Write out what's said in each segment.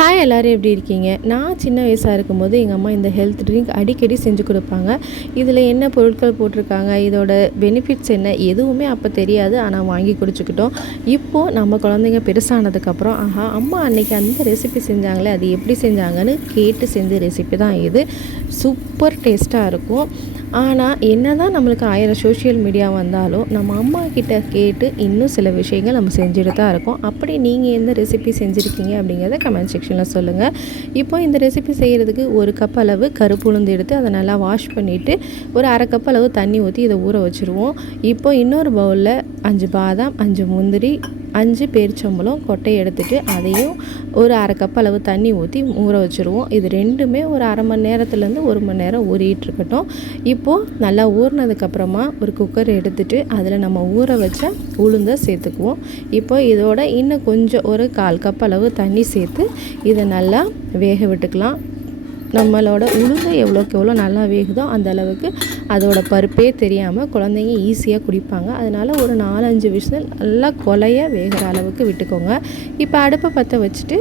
Hi எல்லோரும் எப்படி இருக்கீங்க? நான் சின்ன வயசாக இருக்கும்போது எங்கள் அம்மா இந்த ஹெல்த் ட்ரிங்க் அடிக்கடி செஞ்சு கொடுப்பாங்க. இதில் என்ன பொருட்கள் போட்டிருக்காங்க, இதோட பெனிஃபிட்ஸ் என்ன, எதுவுமே அப்போ தெரியாது. ஆனால் வாங்கி குடிச்சுக்கிட்டோம். இப்போது நம்ம குழந்தைங்க பெருசானதுக்கப்புறம் அம்மா அன்னைக்கு அந்த ரெசிபி செஞ்சாங்களே, அது எப்படி செஞ்சாங்கன்னு கேட்டு செஞ்ச ரெசிபி தான் இது. சூப்பர் டேஸ்ட்டாக இருக்கும். ஆனால் என்ன தான் நம்மளுக்கு 1000 சோஷியல் மீடியா வந்தாலும் நம்ம அம்மா கிட்ட கேட்டு இன்னும் சில விஷயங்கள் நம்ம செஞ்சுட்டு தான் இருக்கோம். அப்படி நீங்கள் எந்த ரெசிபி செஞ்சுருக்கீங்க அப்படிங்கிறத கமெண்ட் செக்ஷனில் சொல்லுங்கள். இப்போ இந்த ரெசிபி செய்கிறதுக்கு 1 கப் அளவு கருப்பு உளுந்து எடுத்து அதை நல்லா வாஷ் பண்ணிவிட்டு ஒரு 1/2 கப் அளவு தண்ணி ஊற்றி இதை ஊற வச்சுருவோம். இப்போ இன்னொரு பவுலில் 5 பாதாம், 5 முந்திரி, 5 பேரிச்சம்பழம் கொட்டையை எடுத்துகிட்டு அதையும் ஒரு 1/2 கப் அளவு தண்ணி ஊற்றி ஊற வச்சுருவோம். இது ரெண்டுமே ஒரு 1/2 மணி நேரத்துலேருந்து 1 மணி நேரம் ஊறிட்டுருக்கட்டும். இப்போது நல்லா ஊறினதுக்கப்புறமா ஒரு குக்கர் எடுத்துகிட்டு அதில் நம்ம ஊற வச்ச உளுந்தை சேர்த்துக்குவோம். இப்போ இதோட இன்னும் கொஞ்சம் ஒரு 1/4 கப் அளவு தண்ணி சேர்த்து இதை நல்லா வேக விட்டுக்கலாம். நம்மளோட உளுந்து எவ்வளோக்கு எவ்வளோ நல்லா வேகுதோ அந்த அளவுக்கு அதோட பருப்பே தெரியாமல் குழந்தைங்க ஈஸியாக குடிப்பாங்க. அதனால் ஒரு 4-5 விசில் நல்லா கொலைய வேகிற அளவுக்கு விட்டுக்கோங்க. இப்போ அடுப்பை பற்ற வச்சுட்டு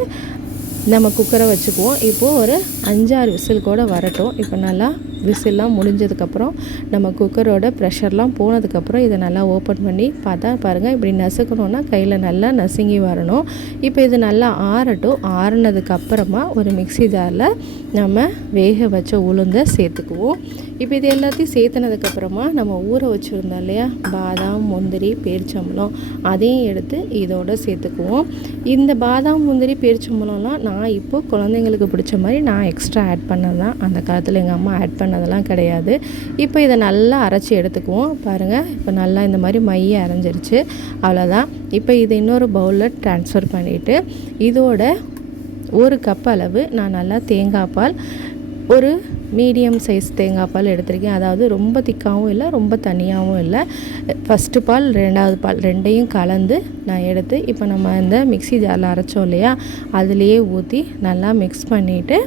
நம்ம குக்கரை வச்சுக்குவோம். இப்போது ஒரு 5-6 விசில் கூட வரட்டும். இப்போ நல்லா விசில்லாம் முடிஞ்சதுக்கப்புறம் நம்ம குக்கரோட ப்ரெஷர்லாம் போனதுக்கப்புறம் இதை நல்லா ஓப்பன் பண்ணி பார்த்தா பாருங்கள், இப்படி நசுக்கணுன்னா கையில் நல்லா நசுங்கி வரணும். இப்போ இது நல்லா ஆறட்டும். ஆறுனதுக்கப்புறமா ஒரு மிக்ஸி ஜாரில் நம்ம வேக வச்ச உளுந்தை சேர்த்துக்குவோம். இப்போ இது எல்லாத்தையும் சேர்த்துனதுக்கப்புறமா நம்ம ஊற வச்சுருந்தோம் இல்லையா, பாதாம், முந்திரி, பேரிச்சம்பழம், அதையும் எடுத்து இதோடு சேர்த்துக்குவோம். இந்த பாதாம், முந்திரி, பேரிச்சம்பழம்லாம் நான் இப்போது குழந்தைங்களுக்கு பிடிச்ச மாதிரி நான் எக்ஸ்ட்ரா ஆட் பண்ணது தான். அந்த காலத்தில் எங்கள் அம்மா ஆட் பண்ணதெல்லாம் கிடையாது. இப்போ இதை நல்லா அரைச்சி எடுத்துக்குவோம். பாருங்கள், இப்போ நல்லா இந்த மாதிரி மைய அரைஞ்சிருச்சு. அவ்வளோதான். இப்போ இதை இன்னொரு பவுலில் ட்ரான்ஸ்ஃபர் பண்ணிவிட்டு இதோட 1 கப் அளவு நான் நல்லா தேங்காய் பால், ஒரு மீடியம் சைஸ் தேங்காய் பால் எடுத்திருக்கேன். அதாவது ரொம்ப திக்காகவும் இல்லை, ரொம்ப தனியாகவும் இல்லை. ஃபஸ்ட்டு பால், 2வது பால் ரெண்டையும் கலந்து நான் எடுத்து இப்போ நம்ம இந்த மிக்ஸி ஜாரில் அரைச்சோம் இல்லையா, அதுலேயே ஊற்றி நல்லா மிக்ஸ் பண்ணிவிட்டு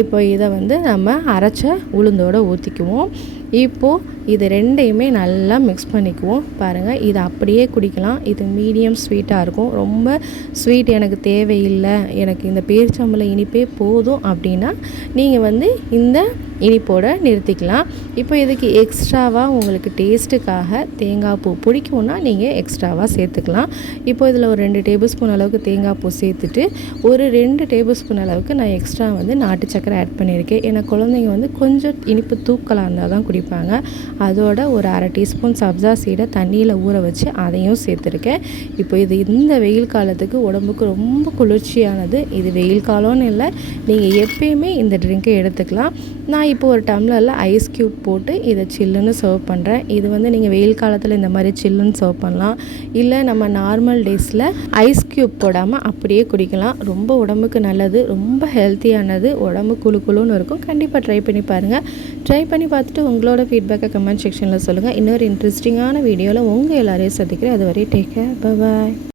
இப்போ இதை நம்ம அரைச்ச உளுந்தோடு ஊற்றிக்குவோம். இப்போது இது ரெண்டையுமே நல்லா மிக்ஸ் பண்ணிக்குவோம். பாருங்கள், இதை அப்படியே குடிக்கலாம். இது மீடியம் ஸ்வீட்டாக இருக்கும். ரொம்ப ஸ்வீட் எனக்கு தேவையில்லை, எனக்கு இந்த பேரிச்சம்பழம் இனிப்பே போதும் அப்படின்னா நீங்கள் இந்த இனிப்போடு நிறுத்திக்கலாம். இப்போ இதுக்கு எக்ஸ்ட்ராவாக உங்களுக்கு டேஸ்ட்டுக்காக தேங்காய் பூ பிடிக்கும்னா நீங்கள் எக்ஸ்ட்ராவாக சேர்த்துக்கலாம். இப்போ இதில் ஒரு 2 டேபிள் ஸ்பூன் அளவுக்கு தேங்காய் பூ சேர்த்துட்டு ஒரு 2 டேபிள் ஸ்பூன் அளவுக்கு நான் எக்ஸ்ட்ரா நாட்டு சக்கரை ஆட் பண்ணியிருக்கேன். ஏன்னா குழந்தைங்க கொஞ்சம் இனிப்பு தூக்கலாக இருந்தால் தான் குடிப்பாங்க. அதோட ஒரு 1/2 டீஸ்பூன் சப்ஜா சீடை தண்ணியில் ஊற வச்சு அதையும் சேர்த்துருக்கேன். இப்போ இது இந்த வெயில் காலத்துக்கு உடம்புக்கு ரொம்ப குளிர்ச்சியானது. இது வெயில் காலம்னு இல்லை, நீங்கள் எப்பயுமே இந்த ட்ரிங்கை எடுத்துக்கலாம். நான் இப்போ ஒரு டம்ளரில் ஐஸ் க்யூப் போட்டு இதை சில்லுன்னு சர்வ் பண்ணுறேன். இது நீங்கள் வெயில் காலத்தில் இந்த மாதிரி சில்லுன்னு சர்வ் பண்ணலாம். இல்லை நம்ம நார்மல் டேஸில் ஐஸ் க்யூப் போடாமல் அப்படியே குடிக்கலாம். ரொம்ப உடம்புக்கு நல்லது, ரொம்ப ஹெல்த்தியானது, உடம்பு குழு குழுன்னு இருக்கும். கண்டிப்பாக ட்ரை பண்ணி பாருங்கள். ட்ரை பண்ணி பார்த்துட்டு உங்களோட ஃபீட்பேக்கை கமெண்ட் செக்ஷனில் சொல்லுங்கள். இன்னொரு இன்ட்ரெஸ்டிங்கான வீடியோவில் உங்கள் எல்லோரையும் சந்திக்கிறேன். அதுவரை டேக் கேர், பை பாய்.